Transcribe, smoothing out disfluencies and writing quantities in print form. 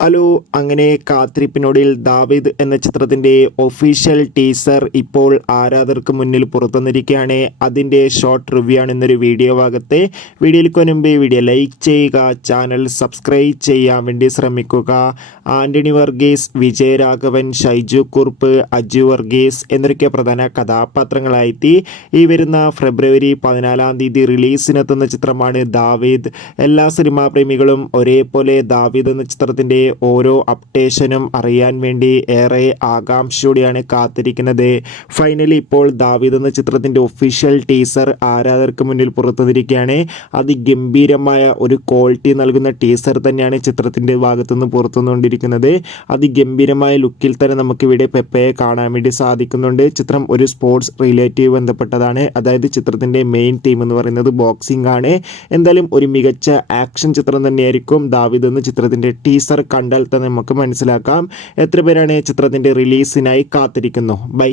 Hello, അങ്ങനെ കാത്തിരിപ്പിനൊടുവിൽ ദാവീദ് എന്ന ചിത്രത്തിൻ്റെ ഒഫീഷ്യൽ ടീസർ ഇപ്പോൾ ആരാധകർക്ക് മുന്നിൽ പുറത്തുവന്നിരിക്കുകയാണ്. അതിൻ്റെ ഷോർട്ട് റിവ്യൂ ആണ് ഇന്നൊരു വീഡിയോ ഭാഗത്തെ. വീഡിയോയിലേക്ക് മുൻപ് വീഡിയോ ലൈക്ക് ചെയ്യുക, ചാനൽ സബ്സ്ക്രൈബ് ചെയ്യാൻ വേണ്ടി ശ്രമിക്കുക. ആൻ്റണി വർഗീസ്, വിജയരാഘവൻ, ഷൈജു കുറുപ്പ്, അജു വർഗീസ് എന്നൊക്കെ പ്രധാന കഥാപാത്രങ്ങളായി ഈ വരുന്ന ഫെബ്രുവരി 14 റിലീസിനെത്തുന്ന ചിത്രമാണ് ദാവീദ്. എല്ലാ സിനിമാ പ്രേമികളും ഒരേപോലെ ദാവീദ് എന്ന ചിത്രത്തിൻ്റെ ഓരോ അപ്ഡേഷനും അറിയാൻ വേണ്ടി ഏറെ ആകാംക്ഷയോടെയാണ് കാത്തിരിക്കുന്നത്. ഫൈനലി ഇപ്പോൾ ദാവീദ് എന്ന ചിത്രത്തിൻ്റെ ഒഫീഷ്യൽ ടീസർ ആരാധകർക്ക് മുന്നിൽ പുറത്തുവന്നിരിക്കുകയാണ്. അതിഗംഭീരമായ ഒരു ക്വാളിറ്റി നൽകുന്ന ടീസർ തന്നെയാണ് ചിത്രത്തിൻ്റെ ഭാഗത്തുനിന്ന് പുറത്തുവന്നുകൊണ്ടിരിക്കുന്നത്. അതിഗംഭീരമായ ലുക്കിൽ തന്നെ നമുക്കിവിടെ പെപ്പയെ കാണാൻ വേണ്ടി സാധിക്കുന്നുണ്ട്. ചിത്രം ഒരു സ്പോർട്സ് റിലേറ്റീവ് ബന്ധപ്പെട്ടതാണ്. അതായത് ചിത്രത്തിൻ്റെ മെയിൻ തീം എന്ന് പറയുന്നത് ബോക്സിംഗ് ആണ്. എന്തായാലും ഒരു മികച്ച ആക്ഷൻ ചിത്രം തന്നെയായിരിക്കും ദാവീദ് എന്ന ചിത്രത്തിൻ്റെ ടീസർ കണ്ടാൽ തന്നെ നമുക്ക് മനസ്സിലാക്കാം. എത്ര പേരാണ് ചിത്രത്തിൻ്റെ റിലീസിനായി കാത്തിരിക്കുന്നു. ബൈ.